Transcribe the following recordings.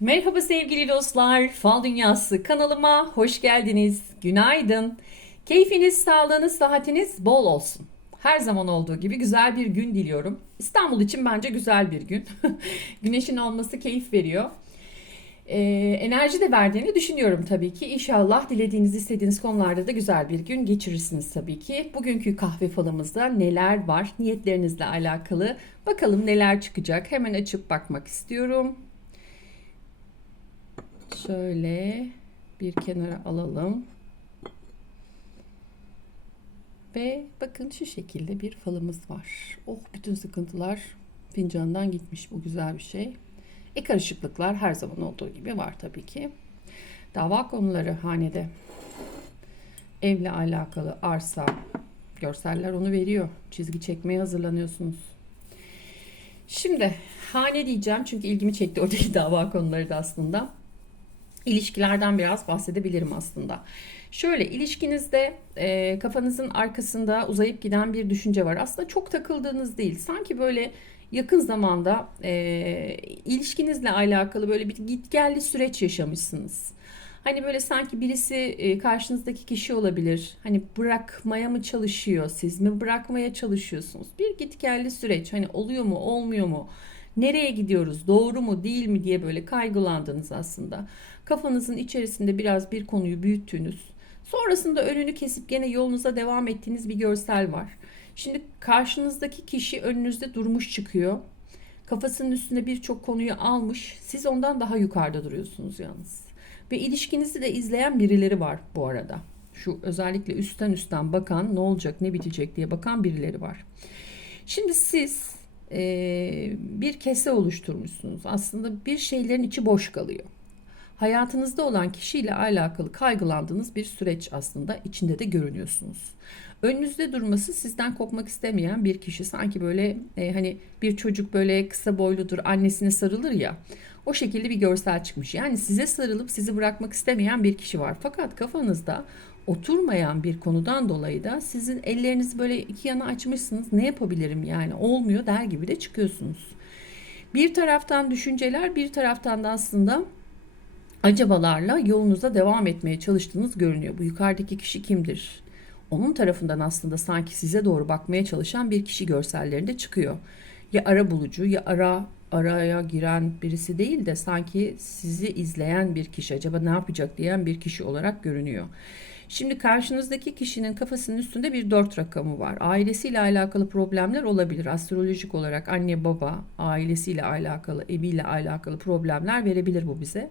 Merhaba sevgili dostlar, Fal Dünyası kanalıma hoş geldiniz. Günaydın. Keyfiniz, sağlığınız, sıhhatiniz bol olsun. Her zaman olduğu gibi güzel bir gün diliyorum. İstanbul için bence güzel bir gün. Güneşin olması keyif veriyor. Ee, enerji de verdiğini düşünüyorum tabii ki. İnşallah dilediğiniz, istediğiniz konularda da güzel bir gün geçirirsiniz tabii ki. Bugünkü kahve falımızda neler var, niyetlerinizle alakalı. Bakalım neler çıkacak. Hemen açıp bakmak istiyorum. Şöyle bir kenara alalım. Ve bakın şu şekilde bir falımız var. Oh bütün sıkıntılar fincandan gitmiş. Bu güzel bir şey. E karışıklıklar her zaman olduğu gibi var tabii ki. Dava konuları hanede. Evle alakalı arsa, görseller onu veriyor. Çizgi çekmeye hazırlanıyorsunuz. Şimdi hane diyeceğim çünkü ilgimi çekti oradaki dava konuları da aslında ilişkilerden biraz bahsedebilirim aslında. Şöyle ilişkinizde e, kafanızın arkasında uzayıp giden bir düşünce var. Aslında çok takıldığınız değil. Sanki böyle yakın zamanda e, ilişkinizle alakalı böyle bir git geldi süreç yaşamışsınız. Hani böyle sanki birisi e, karşınızdaki kişi olabilir. Hani bırakmaya mı çalışıyor, siz mi bırakmaya çalışıyorsunuz? Bir git geldi süreç. Hani oluyor mu, olmuyor mu? Nereye gidiyoruz? Doğru mu, değil mi diye böyle kaygılandınız aslında. Kafanızın içerisinde biraz bir konuyu büyüttüğünüz, sonrasında önünü kesip gene yolunuza devam ettiğiniz bir görsel var. Şimdi karşınızdaki kişi önünüzde durmuş çıkıyor. Kafasının üstünde birçok konuyu almış. Siz ondan daha yukarıda duruyorsunuz yalnız. Ve ilişkinizi de izleyen birileri var bu arada. Şu özellikle üstten üstten bakan ne olacak ne bitecek diye bakan birileri var. Şimdi siz e, bir kese oluşturmuşsunuz. Aslında bir şeylerin içi boş kalıyor. Hayatınızda olan kişiyle alakalı kaygılandığınız bir süreç aslında içinde de görünüyorsunuz. Önünüzde durması sizden kopmak istemeyen bir kişi sanki böyle e, hani bir çocuk böyle kısa boyludur annesine sarılır ya o şekilde bir görsel çıkmış. Yani size sarılıp sizi bırakmak istemeyen bir kişi var. Fakat kafanızda oturmayan bir konudan dolayı da sizin ellerinizi böyle iki yana açmışsınız. Ne yapabilirim yani olmuyor der gibi de çıkıyorsunuz. Bir taraftan düşünceler bir taraftan da aslında acabalarla yolunuza devam etmeye çalıştığınız görünüyor. Bu yukarıdaki kişi kimdir? Onun tarafından aslında sanki size doğru bakmaya çalışan bir kişi görsellerinde çıkıyor. Ya ara bulucu ya ara araya giren birisi değil de sanki sizi izleyen bir kişi acaba ne yapacak diyen bir kişi olarak görünüyor. Şimdi karşınızdaki kişinin kafasının üstünde bir dört rakamı var. Ailesiyle alakalı problemler olabilir. Astrolojik olarak anne baba ailesiyle alakalı, eviyle alakalı problemler verebilir bu bize.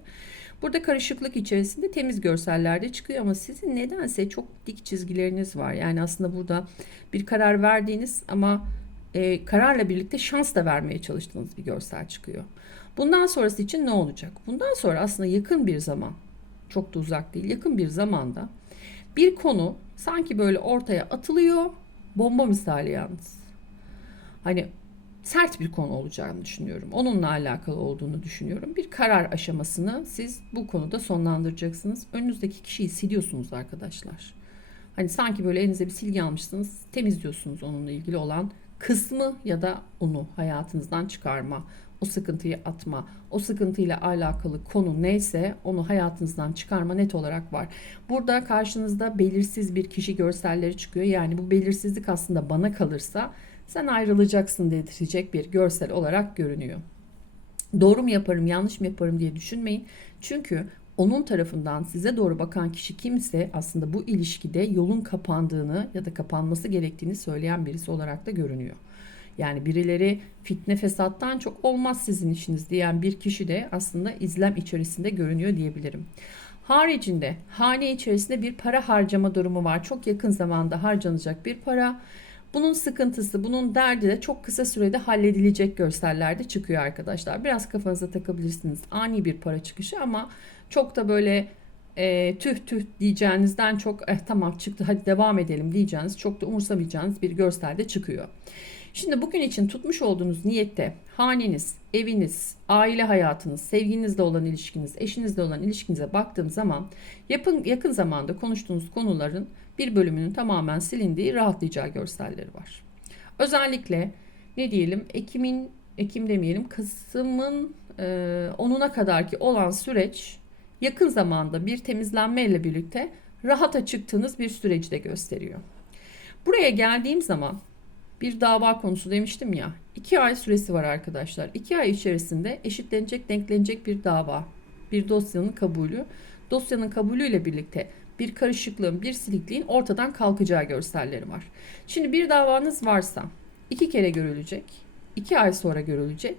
Burada karışıklık içerisinde temiz görsellerde çıkıyor ama sizin nedense çok dik çizgileriniz var. Yani aslında burada bir karar verdiğiniz ama e, kararla birlikte şans da vermeye çalıştığınız bir görsel çıkıyor. Bundan sonrası için ne olacak? Bundan sonra aslında yakın bir zaman, çok da uzak değil, yakın bir zamanda bir konu sanki böyle ortaya atılıyor, bomba misali yalnız. Hani sert bir konu olacağını düşünüyorum. Onunla alakalı olduğunu düşünüyorum. Bir karar aşamasını siz bu konuda sonlandıracaksınız. Önünüzdeki kişiyi siliyorsunuz arkadaşlar. Hani sanki böyle elinize bir silgi almışsınız, temizliyorsunuz onunla ilgili olan kısmı ya da onu hayatınızdan çıkarma, o sıkıntıyı atma, o sıkıntıyla alakalı konu neyse onu hayatınızdan çıkarma net olarak var. Burada karşınızda belirsiz bir kişi görselleri çıkıyor. Yani bu belirsizlik aslında bana kalırsa sen ayrılacaksın dedirtecek bir görsel olarak görünüyor. Doğru mu yaparım, yanlış mı yaparım diye düşünmeyin. Çünkü onun tarafından size doğru bakan kişi kimse aslında bu ilişkide yolun kapandığını ya da kapanması gerektiğini söyleyen birisi olarak da görünüyor. Yani birileri fitne fesattan çok olmaz sizin işiniz diyen bir kişi de aslında izlem içerisinde görünüyor diyebilirim. Haricinde hane içerisinde bir para harcama durumu var. Çok yakın zamanda harcanacak bir para. Bunun sıkıntısı, bunun derdi de çok kısa sürede halledilecek görsellerde çıkıyor arkadaşlar. Biraz kafanıza takabilirsiniz. Ani bir para çıkışı ama çok da böyle e, tüh tüh diyeceğinizden çok eh tamam çıktı hadi devam edelim diyeceğiniz çok da umursamayacağınız bir görselde çıkıyor. Şimdi bugün için tutmuş olduğunuz niyette haneniz, eviniz, aile hayatınız, sevginizle olan ilişkiniz, eşinizle olan ilişkinize baktığım zaman yakın, yakın zamanda konuştuğunuz konuların bir bölümünün tamamen silindiği, rahatlayacağı görselleri var. Özellikle ne diyelim Ekim'in Ekim demeyelim Kasım'ın e, 10'una kadar olan süreç yakın zamanda bir temizlenme ile birlikte rahata çıktığınız bir süreci de gösteriyor. Buraya geldiğim zaman bir dava konusu demiştim ya. 2 ay süresi var arkadaşlar. 2 ay içerisinde eşitlenecek, denklenecek bir dava. Bir dosyanın kabulü. Dosyanın kabulüyle birlikte bir karışıklığın, bir silikliğin ortadan kalkacağı görselleri var. Şimdi bir davanız varsa iki kere görülecek. 2 ay sonra görülecek.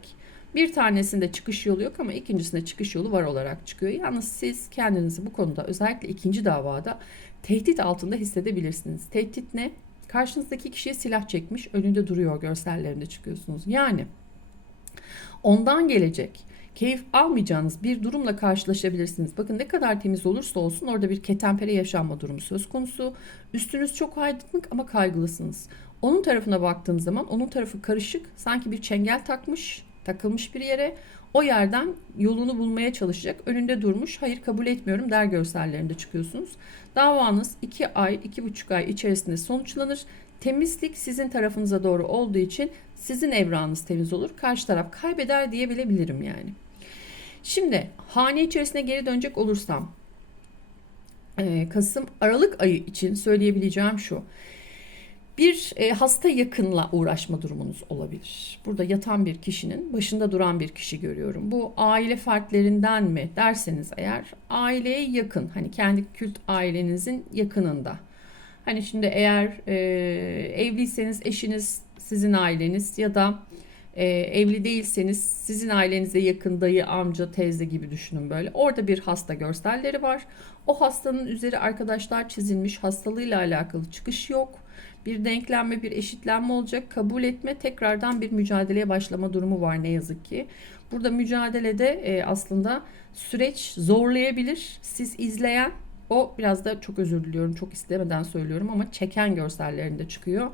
Bir tanesinde çıkış yolu yok ama ikincisinde çıkış yolu var olarak çıkıyor. Yalnız siz kendinizi bu konuda özellikle ikinci davada tehdit altında hissedebilirsiniz. Tehdit ne? Karşınızdaki kişiye silah çekmiş, önünde duruyor görsellerinde çıkıyorsunuz. Yani ondan gelecek keyif almayacağınız bir durumla karşılaşabilirsiniz. Bakın ne kadar temiz olursa olsun orada bir ketenpere yaşanma durumu söz konusu. Üstünüz çok aydınlık ama kaygılısınız. Onun tarafına baktığım zaman onun tarafı karışık, sanki bir çengel takmış, takılmış bir yere. O yerden yolunu bulmaya çalışacak. Önünde durmuş. Hayır kabul etmiyorum der görsellerinde çıkıyorsunuz. Davanız 2 ay, 2,5 ay içerisinde sonuçlanır. Temizlik sizin tarafınıza doğru olduğu için sizin evranınız temiz olur. Karşı taraf kaybeder diyebilebilirim yani. Şimdi hane içerisine geri dönecek olursam Kasım Aralık ayı için söyleyebileceğim şu. Bir e, hasta yakınla uğraşma durumunuz olabilir. Burada yatan bir kişinin başında duran bir kişi görüyorum. Bu aile fertlerinden mi derseniz eğer aileye yakın hani kendi kült ailenizin yakınında. Hani şimdi eğer e, evliyseniz eşiniz sizin aileniz ya da e, evli değilseniz sizin ailenize yakın dayı, amca, teyze gibi düşünün böyle. Orada bir hasta görselleri var. O hastanın üzeri arkadaşlar çizilmiş hastalığıyla alakalı çıkış yok. Bir denklenme, bir eşitlenme olacak. Kabul etme, tekrardan bir mücadeleye başlama durumu var ne yazık ki. Burada mücadelede e, aslında süreç zorlayabilir. Siz izleyen o biraz da çok özür diliyorum çok istemeden söylüyorum ama çeken görsellerinde çıkıyor.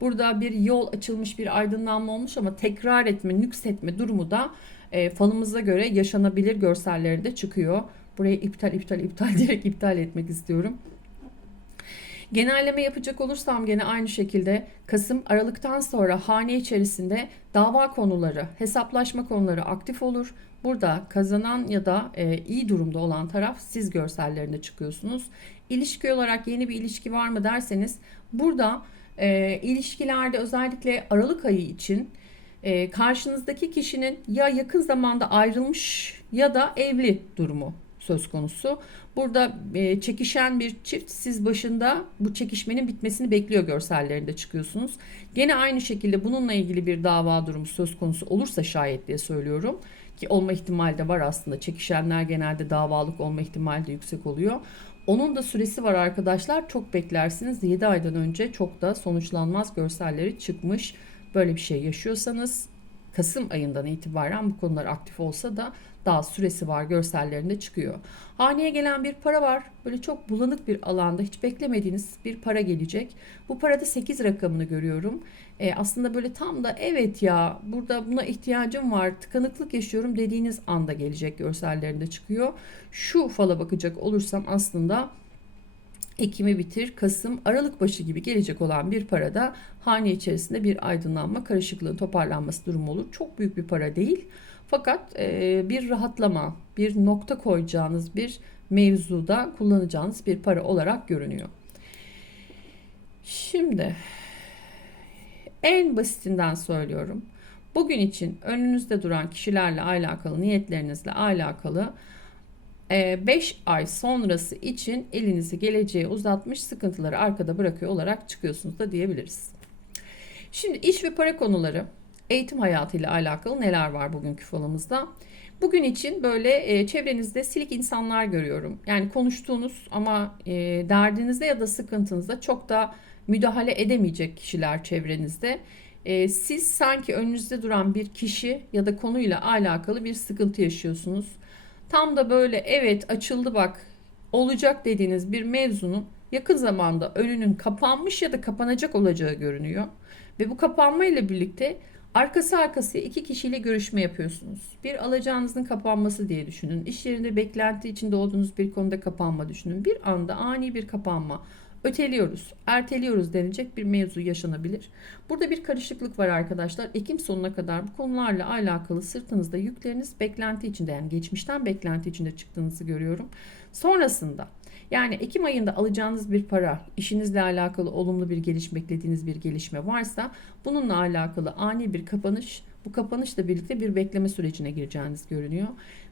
Burada bir yol açılmış bir aydınlanma olmuş ama tekrar etme, nüksetme durumu da e, falımıza göre yaşanabilir görsellerinde çıkıyor. Burayı iptal iptal iptal direkt iptal etmek istiyorum. Genelleme yapacak olursam gene aynı şekilde Kasım Aralık'tan sonra hane içerisinde dava konuları, hesaplaşma konuları aktif olur. Burada kazanan ya da e, iyi durumda olan taraf siz görsellerinde çıkıyorsunuz. İlişki olarak yeni bir ilişki var mı derseniz burada e, ilişkilerde özellikle Aralık ayı için e, karşınızdaki kişinin ya yakın zamanda ayrılmış ya da evli durumu söz konusu. Burada e, çekişen bir çift siz başında bu çekişmenin bitmesini bekliyor görsellerinde çıkıyorsunuz. Gene aynı şekilde bununla ilgili bir dava durumu söz konusu olursa şayet diye söylüyorum ki olma ihtimali de var aslında. Çekişenler genelde davalık olma ihtimali de yüksek oluyor. Onun da süresi var arkadaşlar. Çok beklersiniz. 7 aydan önce çok da sonuçlanmaz görselleri çıkmış. Böyle bir şey yaşıyorsanız Kasım ayından itibaren bu konular aktif olsa da daha süresi var görsellerinde çıkıyor. Haneye gelen bir para var. Böyle çok bulanık bir alanda hiç beklemediğiniz bir para gelecek. Bu parada 8 rakamını görüyorum. E, aslında böyle tam da evet ya burada buna ihtiyacım var tıkanıklık yaşıyorum dediğiniz anda gelecek görsellerinde çıkıyor. Şu fala bakacak olursam aslında Ekim'i bitir, Kasım, Aralık başı gibi gelecek olan bir parada hane içerisinde bir aydınlanma, karışıklığın toparlanması durumu olur. Çok büyük bir para değil. Fakat e, bir rahatlama, bir nokta koyacağınız bir mevzuda kullanacağınız bir para olarak görünüyor. Şimdi en basitinden söylüyorum. Bugün için önünüzde duran kişilerle alakalı, niyetlerinizle alakalı 5 e, ay sonrası için elinizi geleceğe uzatmış sıkıntıları arkada bırakıyor olarak çıkıyorsunuz da diyebiliriz. Şimdi iş ve para konuları, eğitim hayatıyla alakalı neler var bugünkü falımızda? Bugün için böyle e, çevrenizde silik insanlar görüyorum. Yani konuştuğunuz ama e, derdinizde ya da sıkıntınızda çok da müdahale edemeyecek kişiler çevrenizde. E, siz sanki önünüzde duran bir kişi ya da konuyla alakalı bir sıkıntı yaşıyorsunuz. Tam da böyle evet açıldı bak olacak dediğiniz bir mevzunun yakın zamanda önünün kapanmış ya da kapanacak olacağı görünüyor. Ve bu kapanma ile birlikte arkası arkasıya iki kişiyle görüşme yapıyorsunuz. Bir alacağınızın kapanması diye düşünün. İş yerinde beklenti içinde olduğunuz bir konuda kapanma düşünün. Bir anda ani bir kapanma. Öteliyoruz, erteliyoruz denilecek bir mevzu yaşanabilir. Burada bir karışıklık var arkadaşlar. Ekim sonuna kadar bu konularla alakalı sırtınızda yükleriniz beklenti içinde yani geçmişten beklenti içinde çıktığınızı görüyorum. Sonrasında yani Ekim ayında alacağınız bir para, işinizle alakalı olumlu bir gelişme, beklediğiniz bir gelişme varsa bununla alakalı ani bir kapanış, bu kapanışla birlikte bir bekleme sürecine gireceğiniz görünüyor.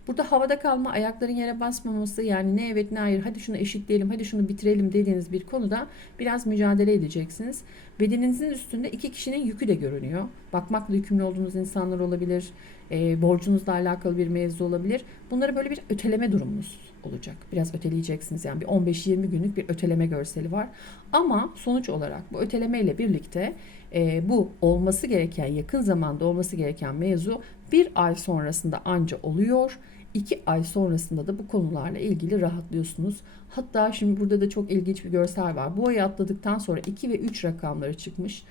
Burada havada kalma, ayakların yere basmaması yani ne evet ne hayır hadi şunu eşitleyelim, hadi şunu bitirelim dediğiniz bir konuda biraz mücadele edeceksiniz. Bedeninizin üstünde iki kişinin yükü de görünüyor. Bakmakla yükümlü olduğunuz insanlar olabilir, e, borcunuzla alakalı bir mevzu olabilir. Bunları böyle bir öteleme durumunuz olacak. Biraz öteleyeceksiniz yani bir 15-20 günlük bir öteleme görseli var. Ama sonuç olarak bu öteleme ile birlikte e, bu olması gereken yakın zamanda olması gereken mevzu bir ay sonrasında anca oluyor. İki ay sonrasında da bu konularla ilgili rahatlıyorsunuz. Hatta şimdi burada da çok ilginç bir görsel var. Bu ayı atladıktan sonra 2 ve 3 rakamları çıkmış.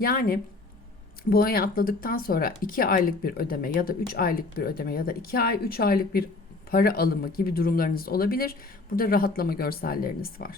Yani bu ayı atladıktan sonra 2 aylık bir ödeme ya da 3 aylık bir ödeme ya da 2 ay 3 aylık bir para alımı gibi durumlarınız olabilir. Burada rahatlama görselleriniz var.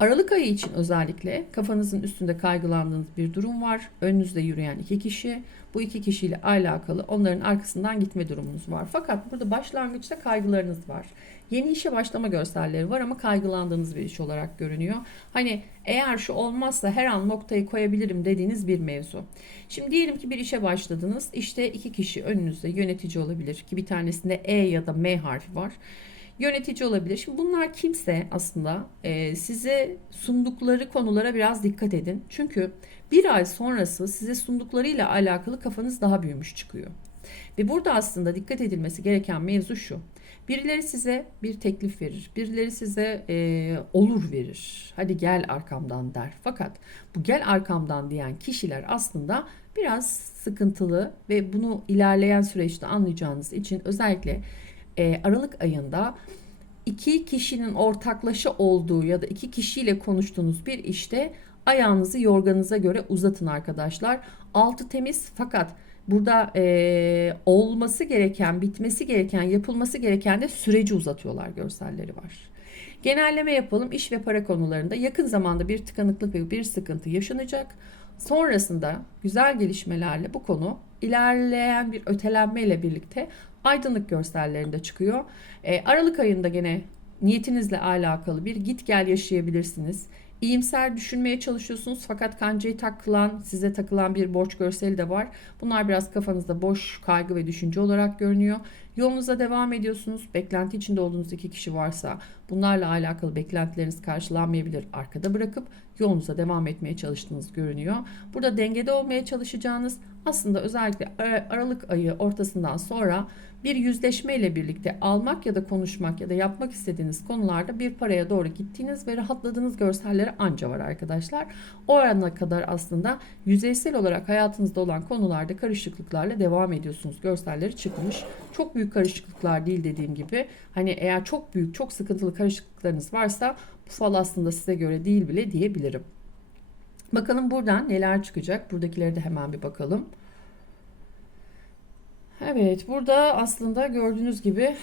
Aralık ayı için özellikle kafanızın üstünde kaygılandığınız bir durum var. Önünüzde yürüyen iki kişi. Bu iki kişiyle alakalı onların arkasından gitme durumunuz var. Fakat burada başlangıçta kaygılarınız var. Yeni işe başlama görselleri var ama kaygılandığınız bir iş olarak görünüyor. Hani eğer şu olmazsa her an noktayı koyabilirim dediğiniz bir mevzu. Şimdi diyelim ki bir işe başladınız. İşte iki kişi önünüzde yönetici olabilir ki bir tanesinde E ya da M harfi var yönetici olabilir. Şimdi bunlar kimse aslında e, size sundukları konulara biraz dikkat edin. Çünkü bir ay sonrası size sunduklarıyla alakalı kafanız daha büyümüş çıkıyor. Ve burada aslında dikkat edilmesi gereken mevzu şu. Birileri size bir teklif verir. Birileri size e, olur verir. Hadi gel arkamdan der. Fakat bu gel arkamdan diyen kişiler aslında biraz sıkıntılı ve bunu ilerleyen süreçte anlayacağınız için özellikle e, Aralık ayında iki kişinin ortaklaşa olduğu ya da iki kişiyle konuştuğunuz bir işte ayağınızı yorganıza göre uzatın arkadaşlar. Altı temiz fakat burada e, olması gereken, bitmesi gereken, yapılması gereken de süreci uzatıyorlar görselleri var. Genelleme yapalım. İş ve para konularında yakın zamanda bir tıkanıklık ve bir sıkıntı yaşanacak. Sonrasında güzel gelişmelerle bu konu ilerleyen bir ötelenme ile birlikte aydınlık görsellerinde çıkıyor. E, Aralık ayında gene niyetinizle alakalı bir git gel yaşayabilirsiniz. İyimser düşünmeye çalışıyorsunuz fakat kancayı takılan, size takılan bir borç görseli de var. Bunlar biraz kafanızda boş kaygı ve düşünce olarak görünüyor. Yolunuza devam ediyorsunuz. Beklenti içinde olduğunuz iki kişi varsa bunlarla alakalı beklentileriniz karşılanmayabilir. Arkada bırakıp yolunuza devam etmeye çalıştığınız görünüyor. Burada dengede olmaya çalışacağınız aslında özellikle Aralık ayı ortasından sonra bir yüzleşme ile birlikte almak ya da konuşmak ya da yapmak istediğiniz konularda bir paraya doğru gittiğiniz ve rahatladığınız görselleri anca var arkadaşlar. O ana kadar aslında yüzeysel olarak hayatınızda olan konularda karışıklıklarla devam ediyorsunuz. Görselleri çıkmış. Çok büyük karışıklıklar değil dediğim gibi. Hani eğer çok büyük, çok sıkıntılı karışıklıklarınız varsa bu fal aslında size göre değil bile diyebilirim. Bakalım buradan neler çıkacak. Buradakileri de hemen bir bakalım. Evet, burada aslında gördüğünüz gibi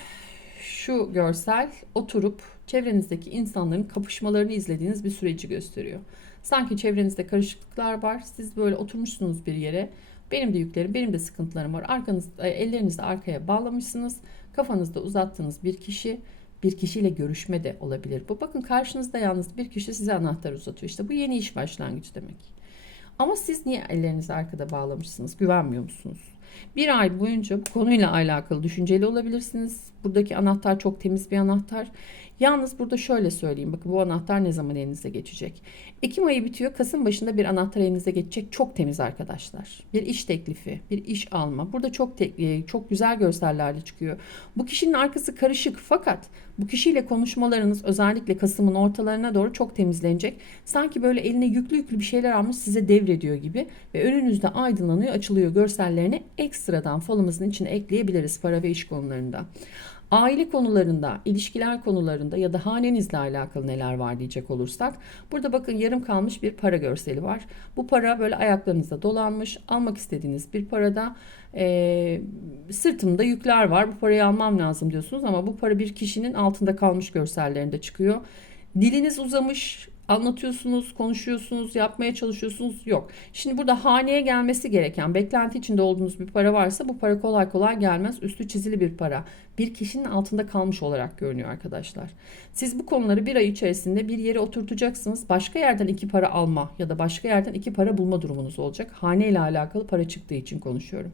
şu görsel oturup çevrenizdeki insanların kapışmalarını izlediğiniz bir süreci gösteriyor. Sanki çevrenizde karışıklıklar var. Siz böyle oturmuşsunuz bir yere. Benim de yüklerim, benim de sıkıntılarım var. Arkanız, e, ellerinizi arkaya bağlamışsınız. Kafanızda uzattığınız bir kişi bir kişiyle görüşme de olabilir. Bu bakın karşınızda yalnız bir kişi size anahtar uzatıyor. İşte bu yeni iş başlangıcı demek. Ama siz niye ellerinizi arkada bağlamışsınız? Güvenmiyor musunuz? Bir ay boyunca bu konuyla alakalı düşünceli olabilirsiniz. Buradaki anahtar çok temiz bir anahtar. Yalnız burada şöyle söyleyeyim. Bakın bu anahtar ne zaman elinize geçecek? Ekim ayı bitiyor. Kasım başında bir anahtar elinize geçecek. Çok temiz arkadaşlar. Bir iş teklifi, bir iş alma. Burada çok te- e, çok güzel görsellerle çıkıyor. Bu kişinin arkası karışık fakat bu kişiyle konuşmalarınız özellikle Kasım'ın ortalarına doğru çok temizlenecek. Sanki böyle eline yüklü yüklü bir şeyler almış size devrediyor gibi ve önünüzde aydınlanıyor, açılıyor görsellerini ekstradan falımızın içine ekleyebiliriz para ve iş konularında. Aile konularında, ilişkiler konularında ya da hanenizle alakalı neler var diyecek olursak. Burada bakın yarım kalmış bir para görseli var. Bu para böyle ayaklarınızda dolanmış. Almak istediğiniz bir parada e, sırtımda yükler var. Bu parayı almam lazım diyorsunuz ama bu para bir kişinin altında kalmış görsellerinde çıkıyor. Diliniz uzamış, anlatıyorsunuz, konuşuyorsunuz, yapmaya çalışıyorsunuz. Yok. Şimdi burada haneye gelmesi gereken, beklenti içinde olduğunuz bir para varsa bu para kolay kolay gelmez. Üstü çizili bir para. Bir kişinin altında kalmış olarak görünüyor arkadaşlar. Siz bu konuları bir ay içerisinde bir yere oturtacaksınız. Başka yerden iki para alma ya da başka yerden iki para bulma durumunuz olacak. Hane ile alakalı para çıktığı için konuşuyorum.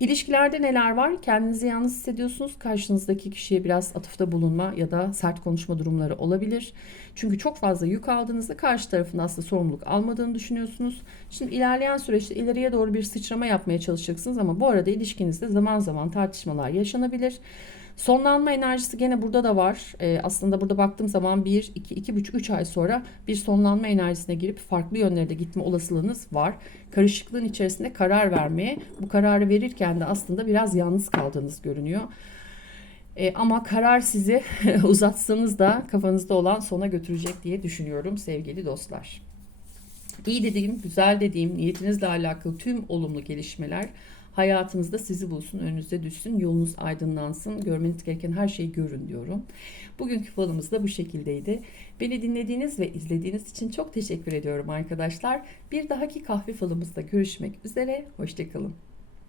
İlişkilerde neler var? Kendinizi yalnız hissediyorsunuz. Karşınızdaki kişiye biraz atıfta bulunma ya da sert konuşma durumları olabilir. Çünkü çok fazla yük aldığınızda karşı tarafın aslında sorumluluk almadığını düşünüyorsunuz. Şimdi ilerleyen süreçte ileriye doğru bir sıçrama yapmaya çalışacaksınız ama bu arada ilişkinizde zaman zaman tartışmalar yaşanabilir. Sonlanma enerjisi gene burada da var. Ee, aslında burada baktığım zaman 1, 2, 2,5, 3 ay sonra bir sonlanma enerjisine girip farklı yönlere de gitme olasılığınız var. Karışıklığın içerisinde karar vermeye, bu kararı verirken de aslında biraz yalnız kaldığınız görünüyor. E, ama karar sizi uzatsanız da kafanızda olan sona götürecek diye düşünüyorum sevgili dostlar. İyi dediğim, güzel dediğim, niyetinizle alakalı tüm olumlu gelişmeler hayatınızda sizi bulsun, önünüze düşsün, yolunuz aydınlansın, görmeniz gereken her şeyi görün diyorum. Bugünkü falımız da bu şekildeydi. Beni dinlediğiniz ve izlediğiniz için çok teşekkür ediyorum arkadaşlar. Bir dahaki kahve falımızda görüşmek üzere, hoşçakalın.